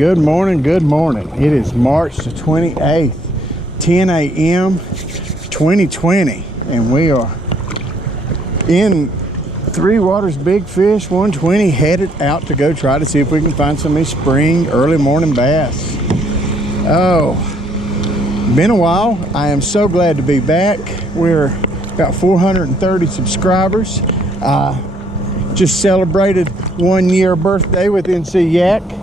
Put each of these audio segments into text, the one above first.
good morning, good morning. It is March the 28th, 10 a.m. 2020, and we are in Three Waters Big Fish 120, headed out to go try to see if we can find some of these spring early morning bass. Oh, been a while. I am so glad to be back. We're about 430 subscribers. Just celebrated 1 year birthday with NCYAK.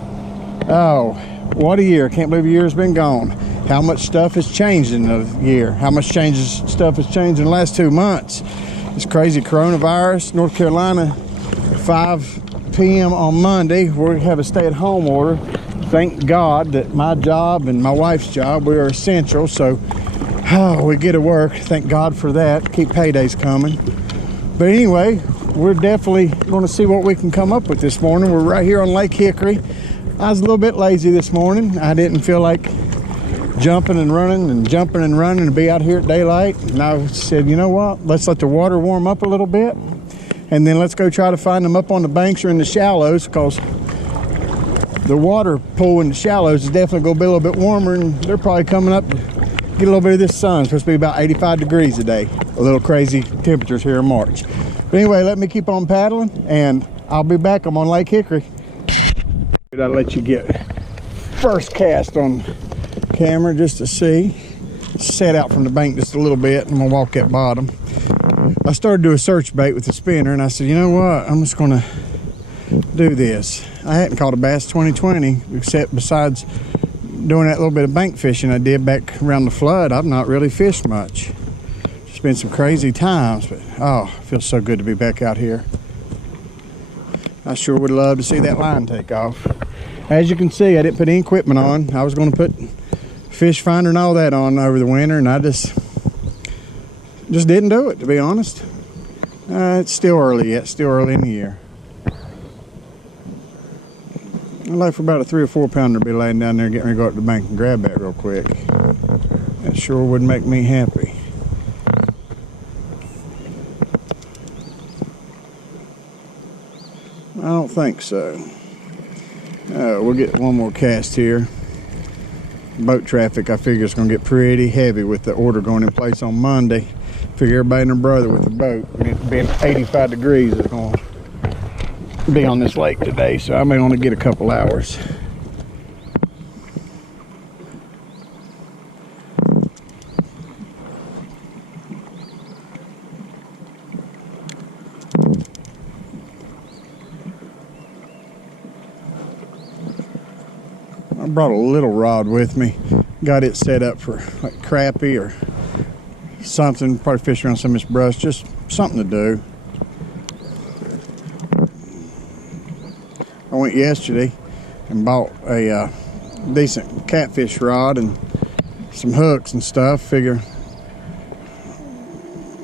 Oh, what a year. Can't believe a year's been gone. How much stuff has changed in a year. How much stuff has changed in the last 2 months. This crazy coronavirus, North Carolina, 5 p.m. on Monday, we have a stay-at-home order. Thank God that my job and my wife's job, we are essential, so we get to work. Thank God for that. Keep paydays coming. But anyway, we're definitely going to see what we can come up with this morning. We're right here on Lake Hickory. I was a little bit lazy this morning. I didn't feel like jumping and running and be out here at daylight. And I said, you know what? Let's let the water warm up a little bit. And then let's go try to find them up on the banks or in the shallows, because the water pool in the shallows is definitely going to be a little bit warmer, and they're probably coming up to get a little bit of this sun. It's supposed to be about 85 degrees today. A little crazy temperatures here in March. But anyway, let me keep on paddling, and I'll be back. I'm on Lake Hickory. I'll let you get first cast on camera just to see. Set out from the bank just a little bit. I'm gonna walk that bottom. I started to do a search bait with the spinner, and I said, you know what? I'm just gonna do this. I hadn't caught a bass 2020, except besides doing that little bit of bank fishing I did back around the flood. I've not really fished much. It's been some crazy times, but oh, it feels so good to be back out here. I sure would love to see that line take off. As you can see, I didn't put any equipment on. I was going to put fish finder and all that on over the winter, and I just didn't do it, to be honest. It's still early yet, still early in the year. I'd like for about a 3 or 4 pounder to be laying down there, getting ready to go up to the bank and grab that real quick. That sure would make me happy. I don't think so. We'll get one more cast here. Boat traffic, I figure, is going to get pretty heavy with the order going in place on Monday. Figure everybody and their brother with the boat, and it being 85 degrees, is going to be on this lake today, so I may only get a couple hours. I brought a little rod with me. Got it set up for like crappie or something. Probably fish around some of this brush. Just something to do. I went yesterday and bought a decent catfish rod and some hooks and stuff. Figure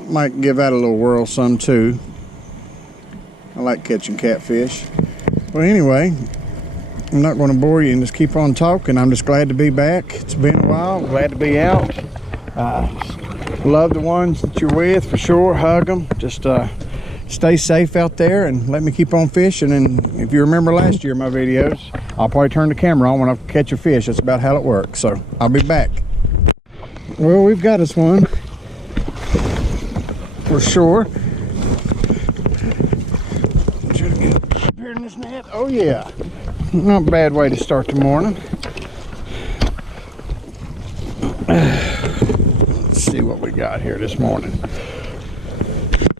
might give that a little whirl some too. I like catching catfish. Well, anyway, I'm not going to bore you and just keep on talking. I'm just glad to be back. It's been a while. Glad to be out. Love the ones that you're with, for sure. Hug them. Just stay safe out there and let me keep on fishing. And if you remember last year, my videos, I'll probably turn the camera on when I catch a fish. That's about how it works. So I'll be back. Well, we've got us one for sure. Try to get up here in this net. Oh yeah. Not a bad way to start the morning. Let's see what we got here this morning.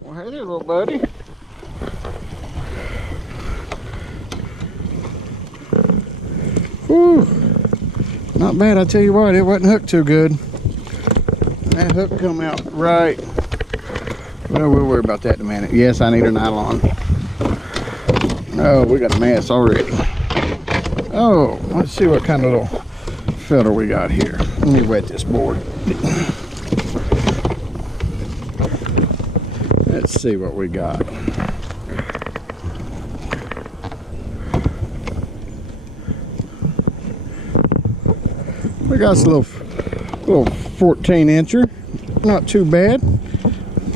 Well, hey there, little buddy. Whew. Not bad, I tell you what, it wasn't hooked too good. That hook come out right. Well, we'll worry about that in a minute. Yes, I need a nylon. Oh, we got a mess already. Oh, let's see what kind of little filter we got here. Let me wet this board. Let's see what we got. We got us a little 14 incher. Not too bad.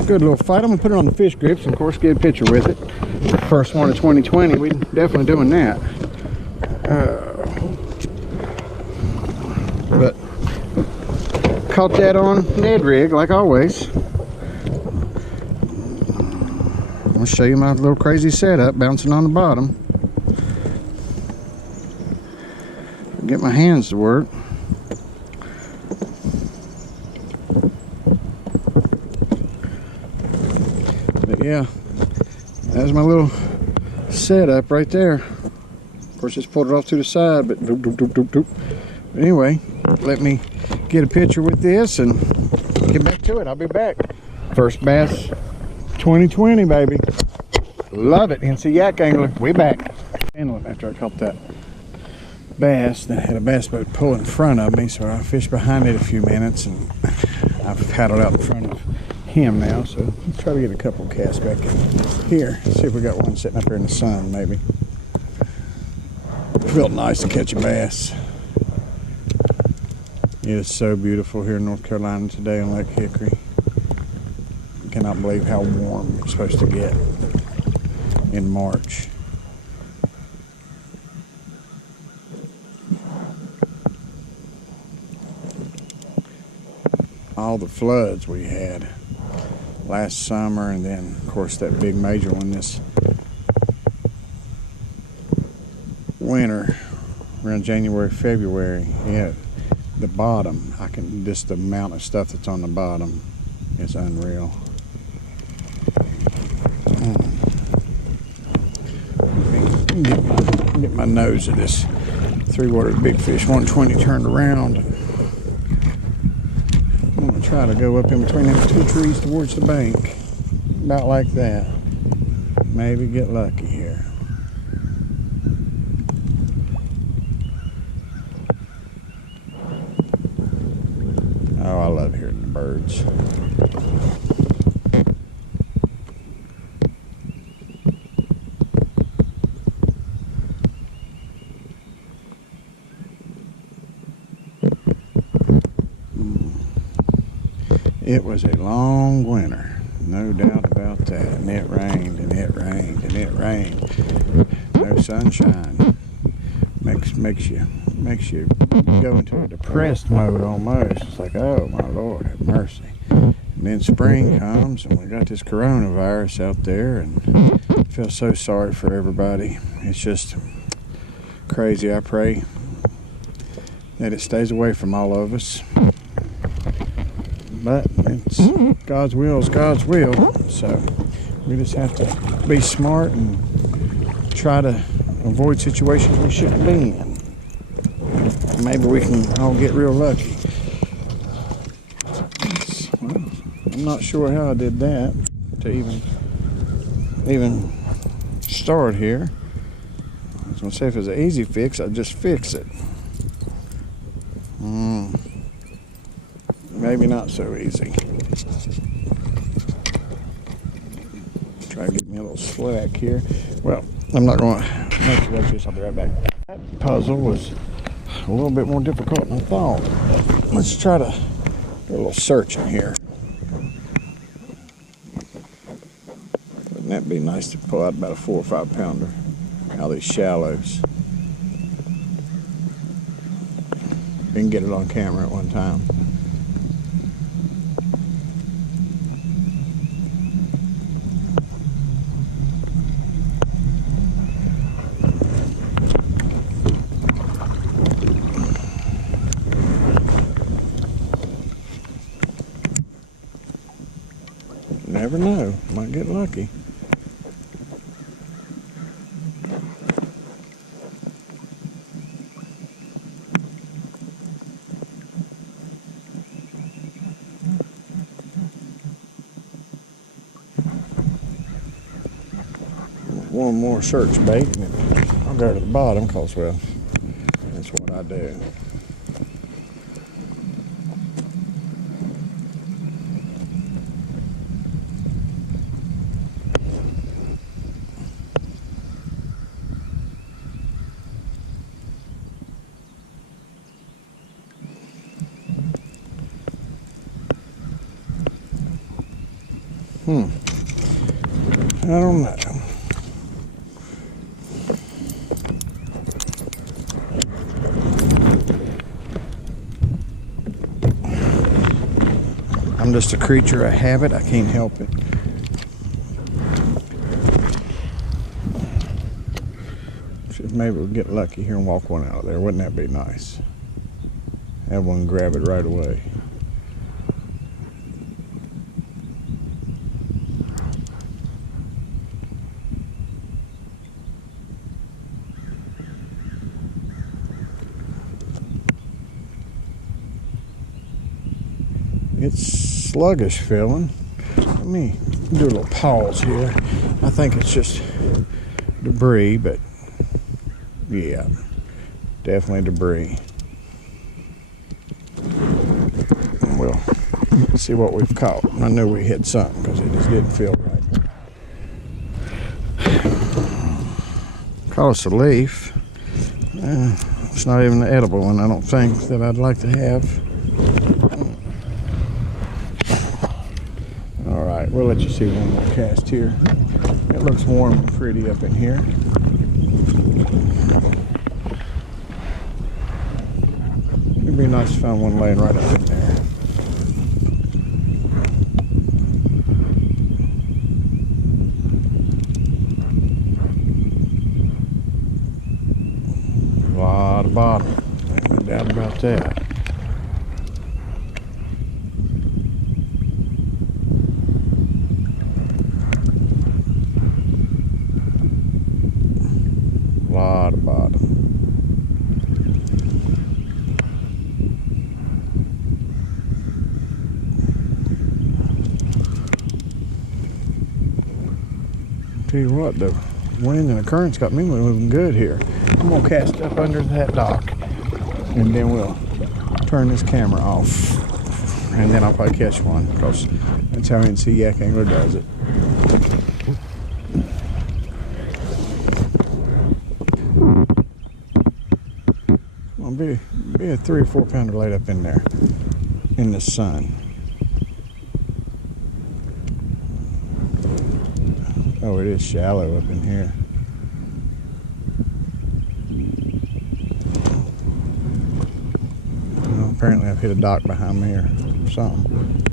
Good little fight. I'm gonna put it on the fish grips and of course get a picture with it. First one of 2020. We're definitely doing that. caught that on Ned rig like always. I'm gonna show you my little crazy setup, bouncing on the bottom. Get my hands to work. But yeah, that's my little setup right there. Of course, just pulled it off to the side, but doop, doop, doop, doop, doop. But anyway, let me get a picture with this and get back to it. I'll be back. First bass 2020, baby. Love it. NCYAK angler. We back. After I caught that bass that had a bass boat pull in front of me, so I fished behind it a few minutes, and I've paddled out in front of him now. So let's try to get a couple casts back in here. See if we got one sitting up here in the sun, maybe. It felt nice to catch a bass. It is so beautiful here in North Carolina today on Lake Hickory. I cannot believe how warm it's supposed to get in March. All the floods we had last summer, and then of course that big major one this winter around January, February. Yeah, the bottom, just the amount of stuff that's on the bottom is unreal. Get my nose of this three water big fish 120 turned around. I'm gonna try to go up in between them two trees towards the bank, about like that. Maybe get lucky here. Oh, I love hearing the birds. It was a long winter, no doubt about that. And it rained, and it rained, and it rained. No sunshine. Makes you go into a depressed mode almost. It's like, oh my Lord, have mercy. And then spring comes, and we got this coronavirus out there, and I feel so sorry for everybody. It's just crazy. I pray that it stays away from all of us. But it's God's will is God's will, so we just have to be smart and try to avoid situations we shouldn't be in. Maybe we can all get real lucky. Well, I'm not sure how I did that to even start here. I was gonna say if it was an easy fix, I'd just fix it. Maybe not so easy. Try to get me a little slack here. Well, I'm not going to make you watch this. I'll be right back. That puzzle was a little bit more difficult than I thought. Let's try to do a little searching here. Wouldn't that be nice to pull out about a 4 or 5 pounder out of these shallows? Didn't get it on camera at one time. Never know, might get lucky. One more search bait, and I'll go to the bottom because, well, that's what I do. I don't know. I'm just a creature of habit. I can't help it. Maybe we'll get lucky here and walk one out of there. Wouldn't that be nice? Have one grab it right away. It's sluggish feeling. Let me do a little pause here. I think it's just debris, but yeah, definitely debris. We'll see what we've caught. I knew we hit something because it just didn't feel right. Caught us a leaf. It's not even an edible one, I don't think, that I'd like to have. All right, we'll let you see one more cast here. It looks warm and pretty up in here. It'd be nice to find one laying right up in there. A lot of bottom. Ain't no doubt about that. A lot of bottom. Tell you what, the wind and the current's got me moving good here. I'm gonna cast up under that dock, and then we'll turn this camera off, and then I'll probably catch one, because that's how NCYAK Angler does it. Well, be a 3 or 4 pounder laid up in there in the sun. Oh, it is shallow up in here. Well, apparently I've hit a dock behind me or something.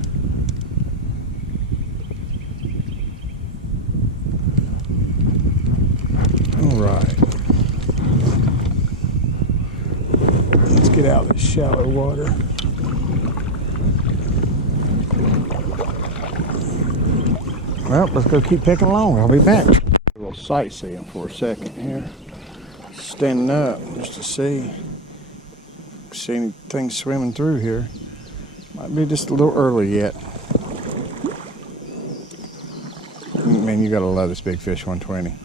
All right. Let's get out of this shallow water. Well, let's go keep picking along. I'll be back. A little sightseeing for a second here. Standing up just to see anything swimming through here. Might be just a little early yet. Man, you gotta love this big fish 120.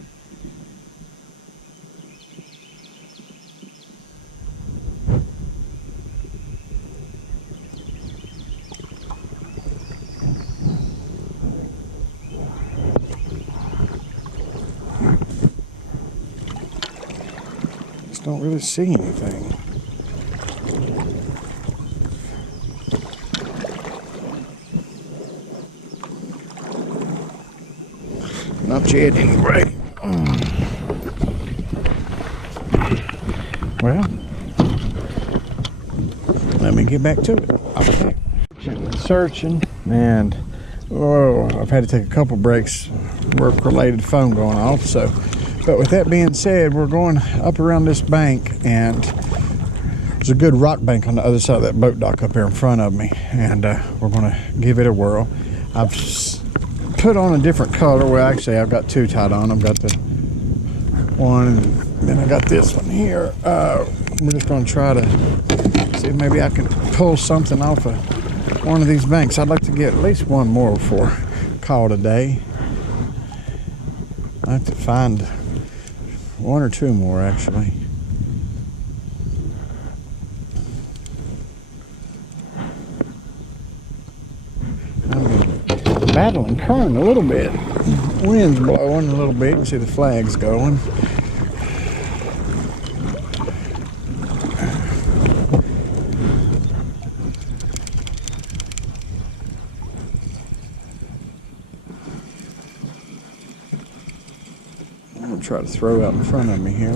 Don't really see anything. Not yet anyway. Well, let me get back to it. Okay. Searching, and I've had to take a couple breaks, work-related phone going off, so. But with that being said, we're going up around this bank, and there's a good rock bank on the other side of that boat dock up here in front of me, and we're going to give it a whirl. I've put on a different color. Well, actually, I've got two tied on. I've got the one, and then I got this one here. We're just going to try to see if maybe I can pull something off of one of these banks. I'd like to get at least one more before call today. I have to find one or two more, actually. I've been battling current a little bit. Wind's blowing a little bit. You can see the flags going. Try to throw out in front of me here.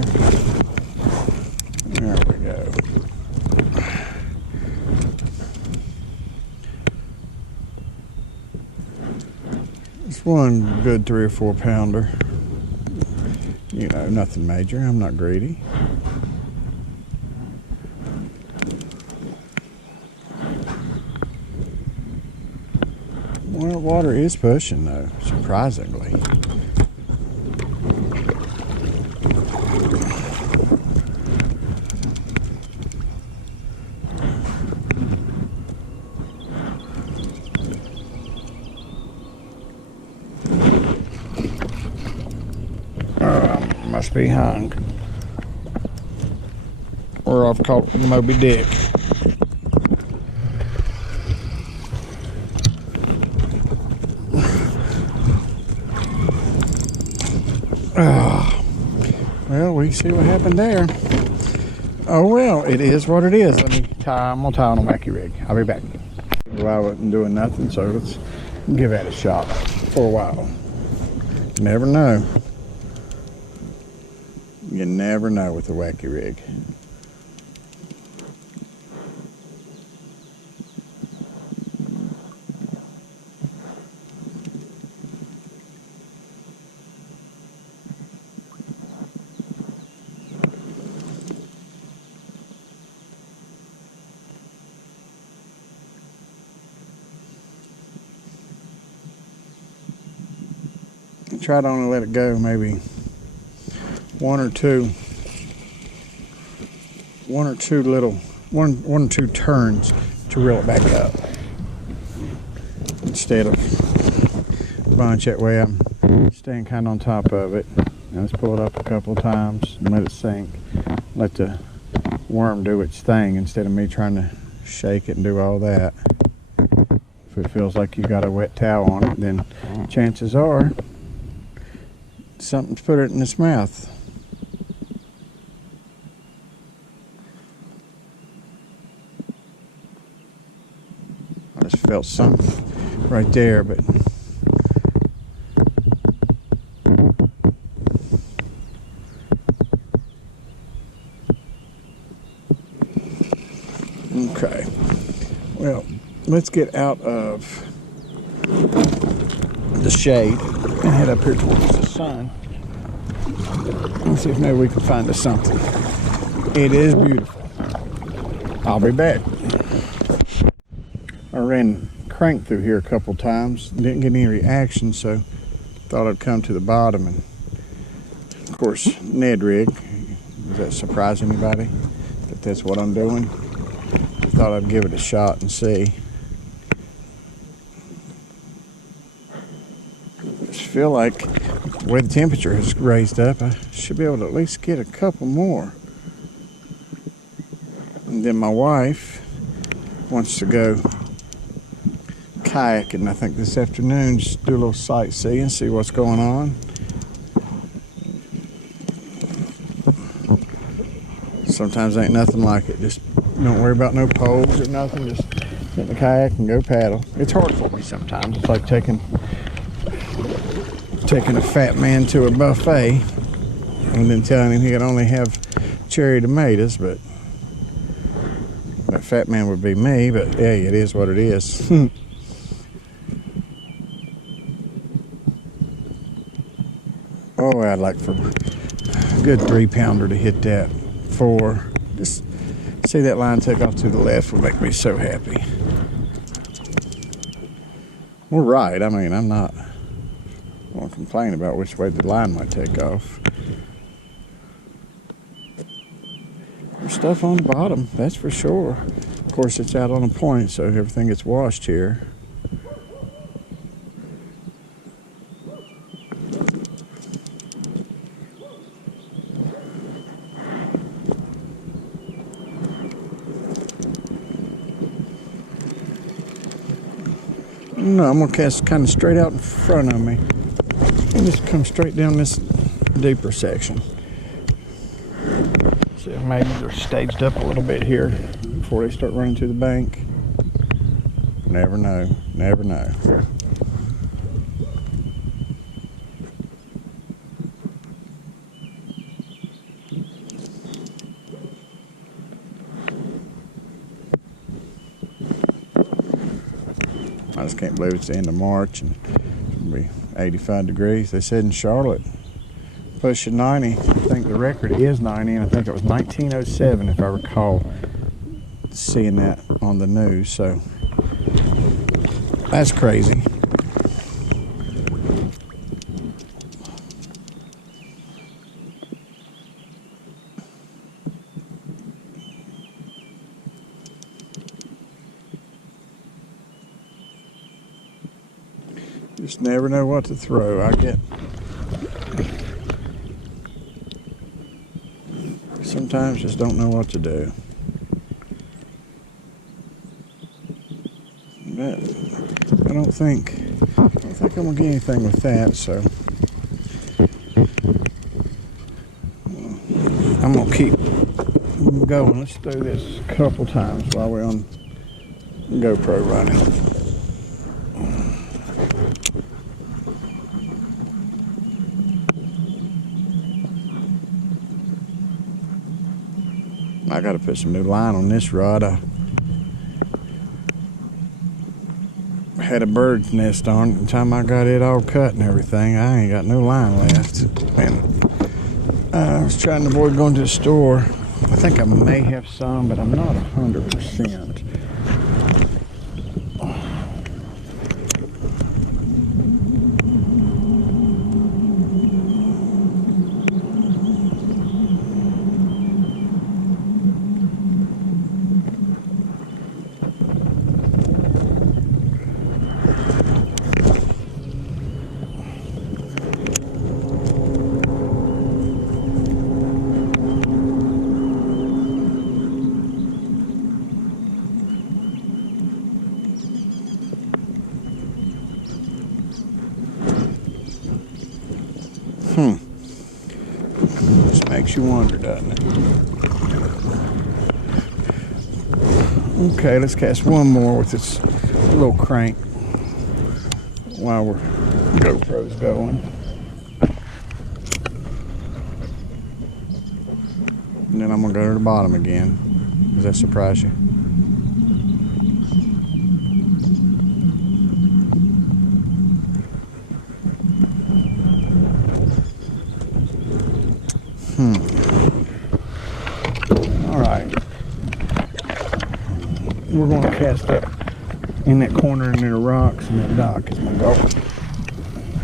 There we go. It's one good 3 or 4 pounder. You know, nothing major. I'm not greedy. Well, water is pushing though, surprisingly. Must be hung. Or I've caught Moby Dick. Well, we see what happened there. Oh well, it is what it is. I'm gonna tie on a wacky rig. I'll be back. Well, I wasn't doing nothing, so let's give that a shot for a while. Never know. You never know with a wacky rig. Try to only let it go maybe one or two turns to reel it back up instead of bunch. That way I'm staying kind of on top of it. Now let's pull it up a couple of times and let it sink. Let the worm do its thing instead of me trying to shake it and do all that. If it feels like you got a wet towel on it, then chances are something's put it in its mouth. I just felt something right there, but okay. Well, let's get out of the shade and head up here towards the sun. Let's see if maybe we can find us something. It is beautiful. I'll be back. I ran crank through here a couple times, didn't get any reaction, so thought I'd come to the bottom. And of course, Ned rig. Does that surprise anybody that that's what I'm doing? Thought I'd give it a shot and see. I just feel like the way the temperature has raised up, I should be able to at least get a couple more. And then my wife wants to go kayaking, I think this afternoon, just do a little sightseeing, see what's going on. Sometimes ain't nothing like it. Just don't worry about no poles or nothing. Just get in the kayak and go paddle. It's hard for me sometimes. It's like taking a fat man to a buffet and then telling him he could only have cherry tomatoes, but that fat man would be me. But hey, it is what it is. Oh, I'd like for a good 3 pounder to hit that. 4. Just see that line take off to the left would make me so happy. We're right. I mean, I'm not going to complain about which way the line might take off. There's stuff on the bottom, that's for sure. Of course, it's out on a point, so everything gets washed here. No, I'm going to cast kind of straight out in front of me and just come straight down this deeper section. See if maybe they're staged up a little bit here before they start running to the bank. Never know, never know. I just can't believe it's the end of March and It'll be 85 degrees. They said in Charlotte, pushing 90. I think the record is 90, and I think it was 1907 if I recall seeing that on the news. So that's crazy. Just never know what to throw. Sometimes just don't know what to do. But I don't think I'm gonna get anything with that, so I'm gonna keep going. Let's do this a couple times while we're on GoPro running. I gotta put some new line on this rod. I had a bird's nest on it. The time I got it all cut and everything, I ain't got no line left. And I was trying to avoid going to the store. I think I may have some, but I'm not 100%. Just makes you wonder, doesn't it? Okay, let's cast one more with this little crank while we're GoPro's going. And then I'm gonna go to the bottom again. Does that surprise you? All right. We're going to cast up in that corner near the rocks and that dock is my goal.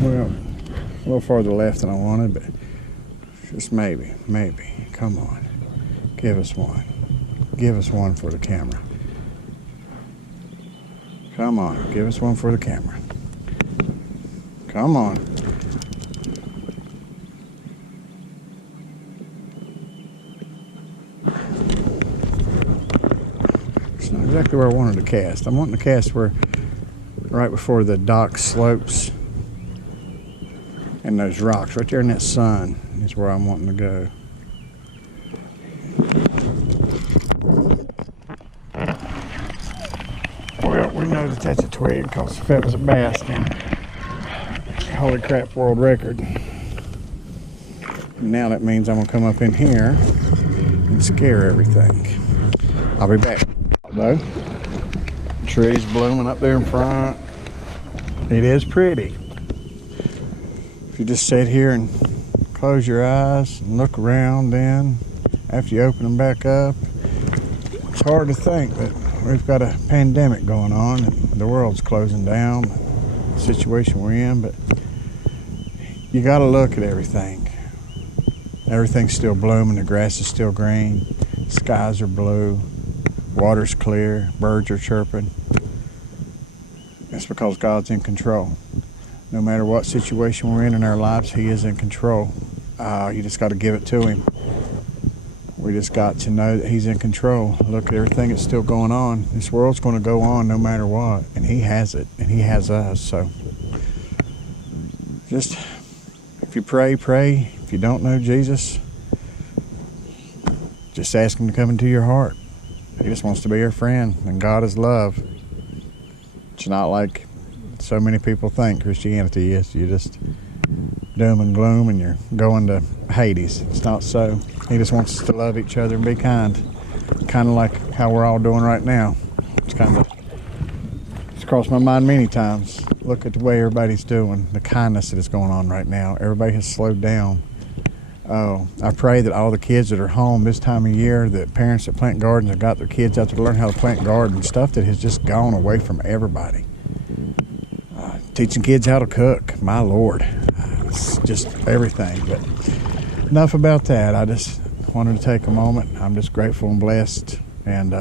Well, a little farther left than I wanted, but just maybe. Come on. Give us one. Give us one for the camera. Come on. Give us one for the camera. Come on. Exactly where I wanted to cast. I'm wanting to cast where right before the dock slopes and those rocks right there in that sun is where I'm wanting to go. Well, we know that that's a twig because if that was a bass, then holy crap, world record. Now that means I'm gonna come up in here and scare everything. I'll be back. Though trees blooming up there in front, it is pretty. If you just sit here and close your eyes and look around, then after you open them back up, it's hard to think that we've got a pandemic going on and the world's closing down, the situation we're in, but you got to look at everything. Everything's still blooming, the grass is still green, skies are blue, water's clear, birds are chirping. That's because God's in control. No matter what situation we're in our lives, He is in control. You just got to give it to Him. We just got to know that He's in control. Look at everything that's still going on. This world's going to go on no matter what, and He has it, and He has us. So just, if you pray. If you don't know Jesus, just ask Him to come into your heart. He just wants to be your friend, and God is love. It's not like so many people think Christianity is. You just doom and gloom and you're going to Hades. It's not so. He just wants us to love each other and be kind. Kind of like how we're all doing right now. It's crossed my mind many times. Look at the way everybody's doing, the kindness that is going on right now. Everybody has slowed down. Oh, I pray that all the kids that are home this time of year, that parents that plant gardens have got their kids out there to learn how to plant gardens, stuff that has just gone away from everybody. Teaching kids how to cook, my Lord. It's just everything. But enough about that. I just wanted to take a moment. I'm just grateful and blessed. And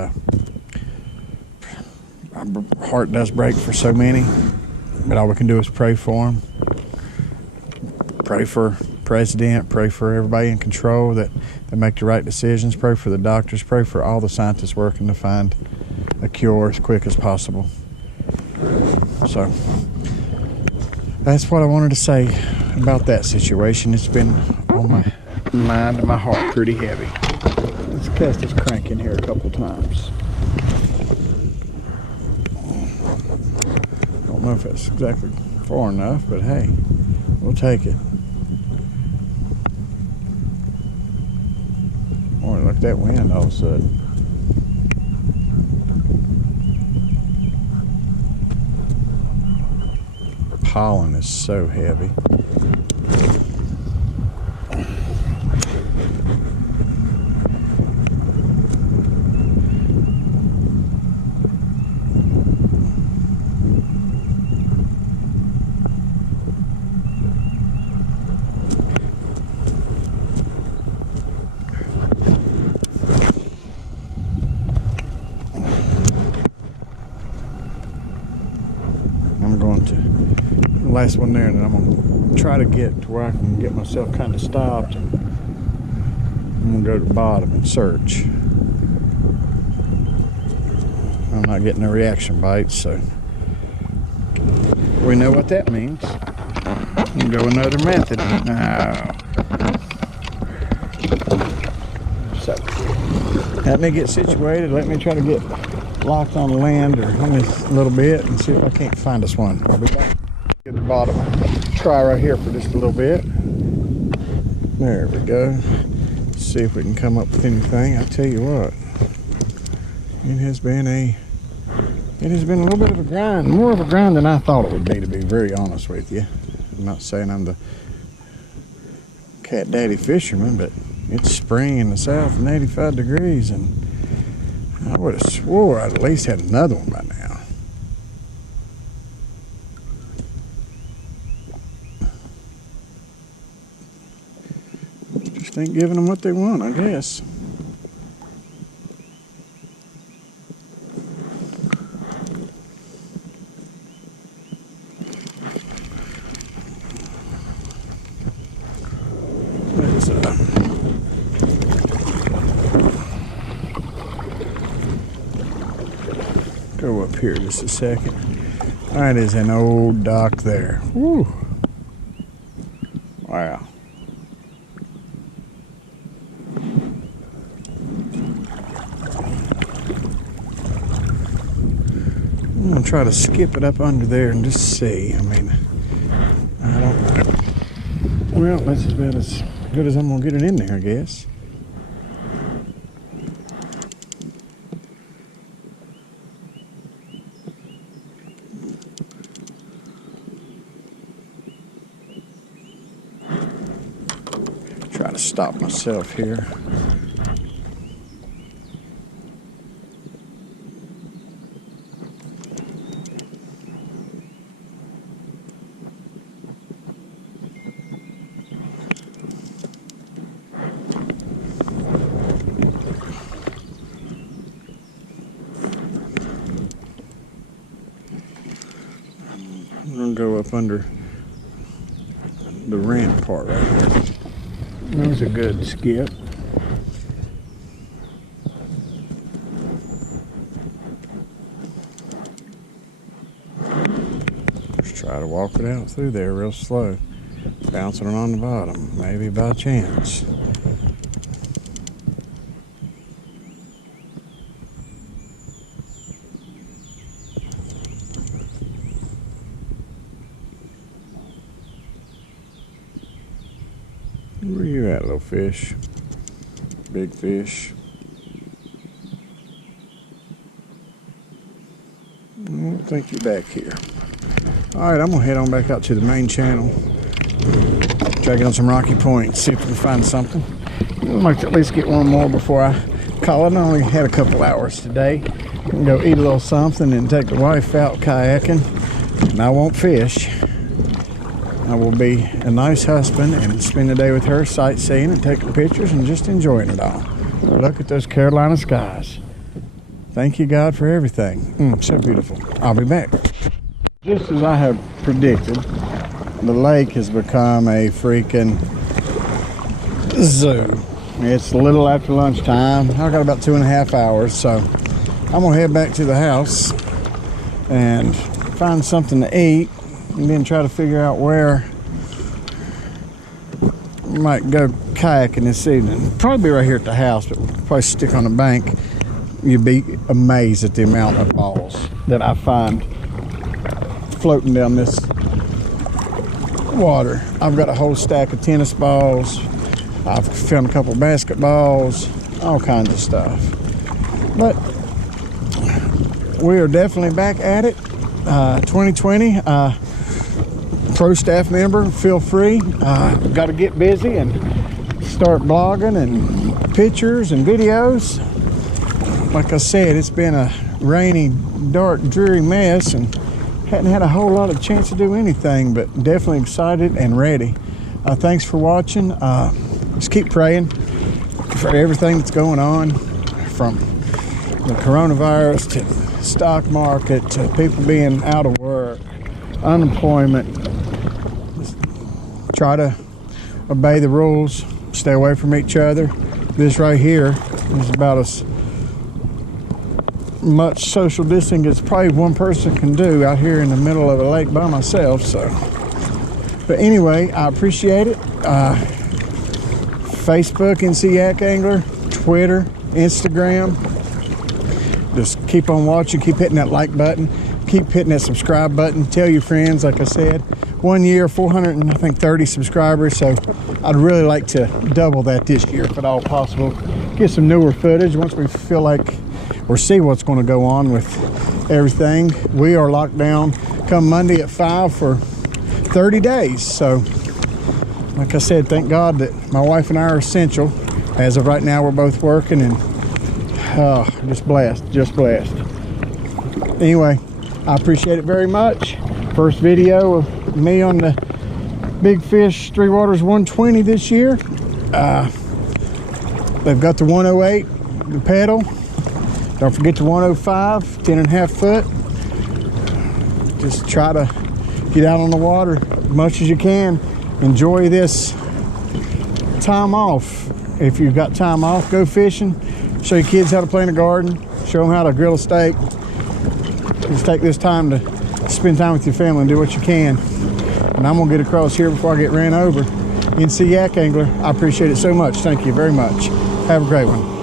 my heart does break for so many. But all we can do is pray for them. Pray for president, pray for everybody in control that they make the right decisions, pray for the doctors, pray for all the scientists working to find a cure as quick as possible. So that's what I wanted to say about that situation. It's been on my mind and my heart pretty heavy. Let's cast this crank in here a couple times. Don't know if it's exactly far enough, but hey, we'll take it. Boy, look at that wind all of a sudden. Pollen is so heavy. I'm going to the last one there, and then I'm going to try to get to where I can get myself kind of stopped. I'm going to go to the bottom and search. I'm not getting a reaction bite, so we know what that means. We'll go another method. No. So, let me get situated. Let me try to get locked on land or on this little bit and see if I can't find us one. I'll be back at the bottom. Try right here for just a little bit. There we go. See if we can come up with anything. I tell you what, it has been a little bit of a grind, more of a grind than I thought it would be, to be very honest with you. I'm not saying I'm the cat daddy fisherman, but it's spring in the south and 85 degrees, and I would have swore I'd at least had another one by now. Just ain't giving them what they want, I guess. Let's go up here just a second. That is an old dock there. Woo. Wow. I'm gonna try to skip it up under there and just see. I mean, I don't know. Well, that's about as good as I'm gonna get it in there, I guess. Try to stop myself here. I'm gonna go up under the ramp part right here. That was a good skip. Just try to walk it out through there real slow. Bouncing it on the bottom, maybe by chance. Where you at, little fish? Big fish. I don't think you're back here. All right, I'm gonna head on back out to the main channel, drag on some rocky points, see if we can find something. We might at least get one more before I call it. I only had a couple hours today. I can go eat a little something and take the wife out kayaking, and I won't fish. I will be a nice husband and spend the day with her sightseeing and taking pictures and just enjoying it all. Look at those Carolina skies. Thank you, God, for everything. So beautiful. I'll be back. Just as I have predicted, the lake has become a freaking zoo. It's a little after lunchtime. I've got about 2.5 hours, so I'm gonna head back to the house and find something to eat, and then try to figure out where we might go kayaking this evening. Probably be right here at the house, but we'll probably stick on the bank. You'd be amazed at the amount of balls that I find floating down this water. I've got a whole stack of tennis balls. I've found a couple basketballs, all kinds of stuff. But we are definitely back at it. 2020. Pro staff member, feel free. Got to get busy and start blogging and pictures and videos. Like I said, it's been a rainy, dark, dreary mess and hadn't had a whole lot of chance to do anything, but definitely excited and ready. Thanks for watching. Just keep praying for everything that's going on, from the coronavirus to the stock market to people being out of work, unemployment. Just try to obey the rules, stay away from each other. This right here is about as much social distancing as probably one person can do out here in the middle of a lake by myself. So, but anyway, I appreciate it. Facebook, NCYAK Angler, Twitter, Instagram. Just keep on watching, keep hitting that like button, keep hitting that subscribe button. Tell your friends. Like I said, 1 year, 430 subscribers. So I'd really like to double that this year if at all possible. Get some newer footage once we feel like or see what's going to go on with everything. We are locked down come Monday at 5 for 30 days. So like I said, thank God that my wife and I are essential. As of right now, we're both working, and just blessed. Anyway, I appreciate it very much. First video of me on the Big Fish Three Waters 120 this year. They've got the 108, the pedal. Don't forget the 105, 10.5 foot. Just try to get out on the water as much as you can. Enjoy this time off. If you've got time off, go fishing. Show your kids how to play in the garden. Show them how to grill a steak. Just take this time to spend time with your family and do what you can. And I'm gonna get across here before I get ran over. NCYAK Angler, I appreciate it so much. Thank you very much. Have a great one.